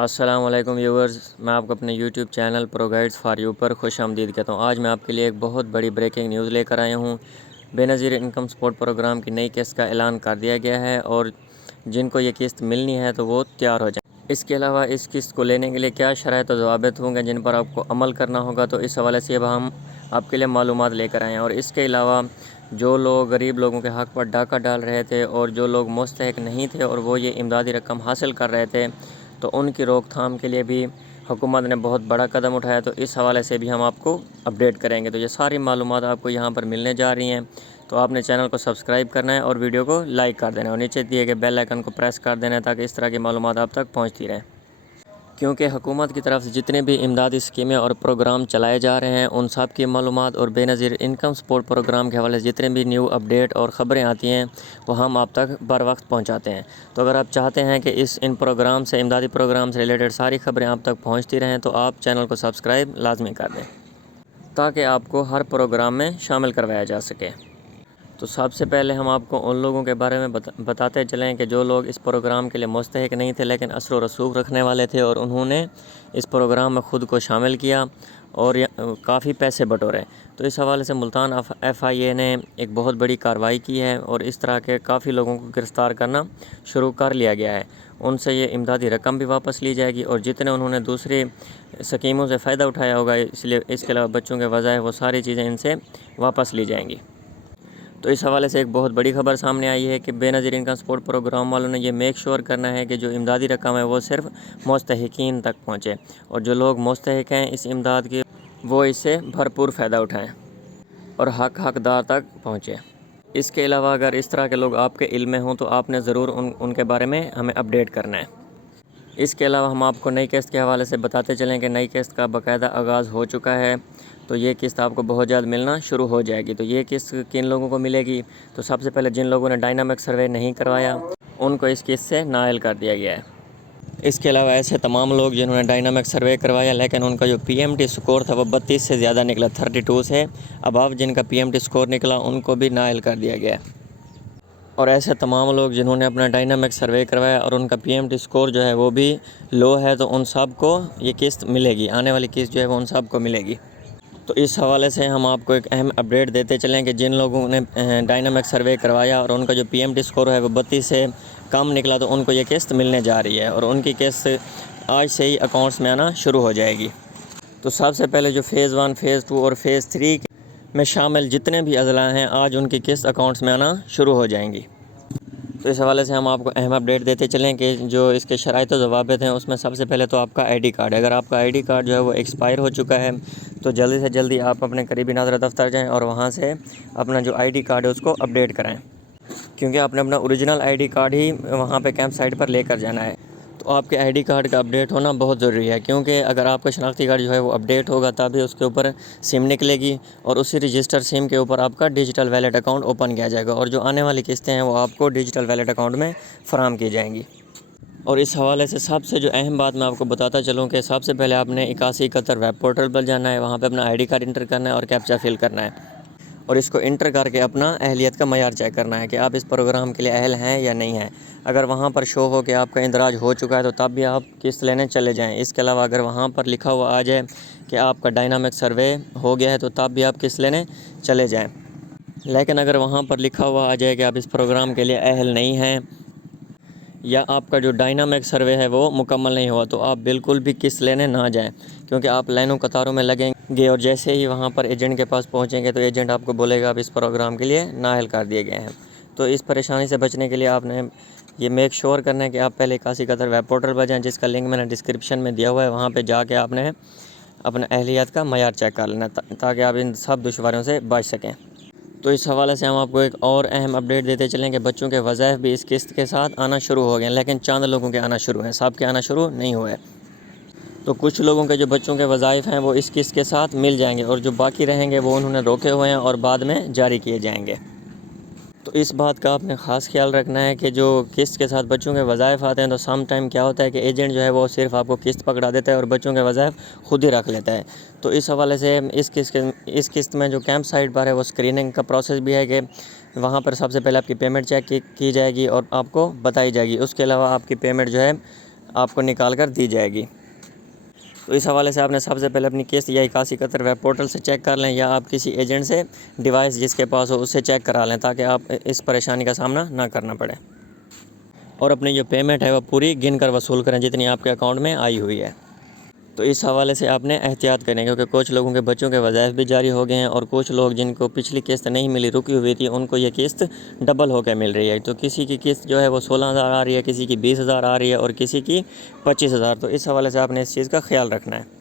السلام علیکم ویورز، میں آپ کو اپنے YouTube channel Pro Guides for You پر خوش آمدید کہتا ہوں۔ آج میں آپ کے لیے ایک بہت بڑی بریکنگ نیوز لے کر آیا ہوں۔ بے نظیر انکم سپورٹ پروگرام کی نئی قسط کا اعلان کر دیا گیا ہے اور جن کو یہ قسط ملنی ہے تو وہ تیار ہو جائیں۔ اس کے علاوہ اس قسط کو لینے کے لیے کیا شرائط و ضوابط ہوں گے جن پر آپ کو عمل کرنا ہوگا، تو اس حوالے سے اب ہم آپ کے لیے معلومات لے کر آئے ہیں۔ اور اس کے علاوہ جو لوگ غریب لوگوں کے حق پر ڈاکہ ڈال رہے تھے اور جو لوگ مستحق نہیں تھے اور وہ یہ امدادی رقم حاصل کر رہے تھے، تو ان کی روک تھام کے لیے بھی حکومت نے بہت بڑا قدم اٹھایا، تو اس حوالے سے بھی ہم آپ کو اپڈیٹ کریں گے۔ تو یہ ساری معلومات آپ کو یہاں پر ملنے جا رہی ہیں، تو آپ نے چینل کو سبسکرائب کرنا ہے اور ویڈیو کو لائک کر دینا ہے اور نیچے دیے گئے بیل آئیکن کو پریس کر دینا ہے تاکہ اس طرح کی معلومات آپ تک پہنچتی رہیں۔ کیونکہ حکومت کی طرف سے جتنے بھی امدادی اسکیمیں اور پروگرام چلائے جا رہے ہیں، ان سب کی معلومات اور بے نظیر انکم سپورٹ پروگرام کے حوالے سے جتنے بھی نیو اپڈیٹ اور خبریں آتی ہیں وہ ہم آپ تک بر وقت پہنچاتے ہیں۔ تو اگر آپ چاہتے ہیں کہ ان پروگرام سے، امدادی پروگرام سے ریلیٹڈ ساری خبریں آپ تک پہنچتی رہیں، تو آپ چینل کو سبسکرائب لازمی کر دیں تاکہ آپ کو ہر پروگرام میں شامل کروایا جا سکے۔ تو سب سے پہلے ہم آپ کو ان لوگوں کے بارے میں بتاتے چلیں کہ جو لوگ اس پروگرام کے لیے مستحق نہیں تھے لیکن اثر و رسوخ رکھنے والے تھے اور انہوں نے اس پروگرام میں خود کو شامل کیا اور کافی پیسے بٹورے۔ تو اس حوالے سے ملتان FIA نے ایک بہت بڑی کارروائی کی ہے اور اس طرح کے کافی لوگوں کو گرفتار کرنا شروع کر لیا گیا ہے۔ ان سے یہ امدادی رقم بھی واپس لی جائے گی اور جتنے انہوں نے دوسری اسکیموں سے فائدہ اٹھایا ہوگا، اس کے علاوہ بچوں کے وظائف، وہ ساری چیزیں ان سے واپس لی جائیں گی۔ تو اس حوالے سے ایک بہت بڑی خبر سامنے آئی ہے کہ بے نظیر انکم سپورٹ پروگرام والوں نے یہ میک شور کرنا ہے کہ جو امدادی رقم ہے وہ صرف مستحقین تک پہنچے اور جو لوگ مستحق ہیں اس امداد کے، وہ اس سے بھرپور فائدہ اٹھائیں اور حقدار تک پہنچے۔ اس کے علاوہ اگر اس طرح کے لوگ آپ کے علم میں ہوں تو آپ نے ضرور ان کے بارے میں ہمیں اپڈیٹ کرنا ہے۔ اس کے علاوہ ہم آپ کو نئی قسط کے حوالے سے بتاتے چلیں کہ نئی قسط کا باقاعدہ آغاز ہو چکا ہے، تو یہ قسط آپ کو بہت جلد ملنا شروع ہو جائے گی۔ تو یہ قسط کن لوگوں کو ملے گی؟ تو سب سے پہلے جن لوگوں نے ڈائنامک سروے نہیں کروایا ان کو اس قسط سے نااہل کر دیا گیا ہے۔ اس کے علاوہ ایسے تمام لوگ جنہوں نے ڈائنامک سروے کروایا لیکن ان کا جو PMT سکور تھا وہ 32 سے زیادہ نکلا، 32 سے اباو جن کا PMT سکور نکلا ان کو بھی نااہل کر دیا گیا ہے۔ اور ایسے تمام لوگ جنہوں نے اپنا ڈائنامک سروے کروایا اور ان کا PMT سکور جو ہے وہ بھی لو ہے، تو ان سب کو یہ قسط ملے گی، آنے والی قسط جو ہے وہ ان سب کو ملے گی۔ تو اس حوالے سے ہم آپ کو ایک اہم اپڈیٹ دیتے چلیں کہ جن لوگوں نے ڈائنامک سروے کروایا اور ان کا جو PMT سکور ہے وہ 32 سے کم نکلا، تو ان کو یہ قسط ملنے جا رہی ہے اور ان کی قسط آج سے ہی اکاؤنٹس میں آنا شروع ہو جائے گی۔ تو سب سے پہلے جو فیز 1، فیز 2 اور فیز 3 میں شامل جتنے بھی اضلاع ہیں، آج ان کی قسط اکاؤنٹس میں آنا شروع ہو جائیں گی۔ تو اس حوالے سے ہم آپ کو اہم اپڈیٹ دیتے چلیں کہ جو اس کے شرائط و ضوابط ہیں اس میں سب سے پہلے تو آپ کا ID کارڈ ہے۔ اگر آپ کا ID کارڈ جو ہے وہ ایکسپائر ہو چکا ہے تو جلدی سے جلدی آپ اپنے قریبی ناظرہ دفتر جائیں اور وہاں سے اپنا جو ID کارڈ ہے اس کو اپڈیٹ کرائیں، کیونکہ آپ نے اپنا اوریجنل ID کارڈ ہی وہاں پہ کیمپ سائٹ پر لے کر جانا ہے۔ تو آپ کے ID کارڈ کا اپڈیٹ ہونا بہت ضروری ہے، کیونکہ اگر آپ کا شناختی کارڈ جو ہے وہ اپڈیٹ ہوگا تبھی اس کے اوپر سم نکلے گی اور اسی رجسٹر سم کے اوپر آپ کا ڈیجیٹل ویلیٹ اکاؤنٹ اوپن کیا جائے گا اور جو آنے والی قسطیں ہیں وہ آپ کو ڈیجیٹل ویلیٹ اکاؤنٹ میں فراہم کی جائیں گی۔ اور اس حوالے سے سب سے جو اہم بات میں آپ کو بتاتا چلوں کہ سب سے پہلے آپ نے 8171 ویب پورٹل پر جانا ہے، وہاں پہ اپنا ID کارڈ انٹر کرنا ہے اور کیپچا فل کرنا ہے اور اس کو انٹر کر کے اپنا اہلیت کا معیار چیک کرنا ہے کہ آپ اس پروگرام کے لیے اہل ہیں یا نہیں ہیں۔ اگر وہاں پر شو ہو کہ آپ کا اندراج ہو چکا ہے تو تب بھی آپ قسط لینے چلے جائیں۔ اس کے علاوہ اگر وہاں پر لکھا ہوا آ جائے کہ آپ کا ڈائنامک سروے ہو گیا ہے تو تب بھی آپ قسط لینے چلے جائیں، لیکن اگر وہاں پر لکھا ہوا آ جائے کہ آپ اس پروگرام کے لیے اہل نہیں ہیں یا آپ کا جو ڈائنامک سروے ہے وہ مکمل نہیں ہوا، تو آپ بالکل بھی قسط لینے نہ جائیں، کیونکہ آپ لائنوں قطاروں میں لگیں گے اور جیسے ہی وہاں پر ایجنٹ کے پاس پہنچیں گے تو ایجنٹ آپ کو بولے گا آپ اس پروگرام کے لیے نااہل کر دیے گئے ہیں۔ تو اس پریشانی سے بچنے کے لیے آپ نے یہ میک شور کرنا ہے کہ آپ پہلے 8171 ویب پورٹل پر جائیں، جس کا لنک میں نے ڈسکرپشن میں دیا ہوا ہے، وہاں پہ جا کے آپ نے اپنا اہلیت کا معیار چیک کر لینا تاکہ آپ ان سب دشواریوں سے بچ سکیں۔ تو اس حوالے سے ہم آپ کو ایک اور اہم اپڈیٹ دیتے چلیں کہ بچوں کے وظائف بھی اس قسط کے ساتھ آنا شروع ہو گئے ہیں، لیکن چند لوگوں کے آنا شروع ہیں، سب کے آنا شروع نہیں ہوئے۔ تو کچھ لوگوں کے جو بچوں کے وظائف ہیں وہ اس قسط کے ساتھ مل جائیں گے اور جو باقی رہیں گے وہ انہوں نے روکے ہوئے ہیں اور بعد میں جاری کیے جائیں گے۔ تو اس بات کا آپ نے خاص خیال رکھنا ہے کہ جو قسط کے ساتھ بچوں کے وظائف آتے ہیں تو سم ٹائم کیا ہوتا ہے کہ ایجنٹ جو ہے وہ صرف آپ کو قسط پکڑا دیتا ہے اور بچوں کے وظائف خود ہی رکھ لیتا ہے۔ تو اس حوالے سے اس قسط میں جو کیمپ سائٹ پر ہے وہ اسکریننگ کا پروسیس بھی ہے کہ وہاں پر سب سے پہلے آپ کی پیمنٹ چیک کی جائے گی اور آپ کو بتائی جائے گی۔ اس کے علاوہ آپ کی پیمنٹ جو ہے آپ کو نکال کر دی جائے گی۔ تو اس حوالے سے آپ نے سب سے پہلے اپنی قسط یا 8171 ویب پورٹل سے چیک کر لیں، یا آپ کسی ایجنٹ سے ڈیوائس جس کے پاس ہو اس سے چیک کرا لیں، تاکہ آپ اس پریشانی کا سامنا نہ کرنا پڑے، اور اپنی جو پیمنٹ ہے وہ پوری گن کر وصول کریں جتنی آپ کے اکاؤنٹ میں آئی ہوئی ہے۔ تو اس حوالے سے آپ نے احتیاط کریں، کیونکہ کچھ لوگوں کے بچوں کے وظائف بھی جاری ہو گئے ہیں، اور کچھ لوگ جن کو پچھلی قسط نہیں ملی، رکی ہوئی تھی، ان کو یہ قسط ڈبل ہو کے مل رہی ہے۔ تو کسی کی قسط جو ہے وہ 16,000 آ رہی ہے، کسی کی 20,000 آ رہی ہے، اور کسی کی 25,000۔ تو اس حوالے سے آپ نے اس چیز کا خیال رکھنا ہے۔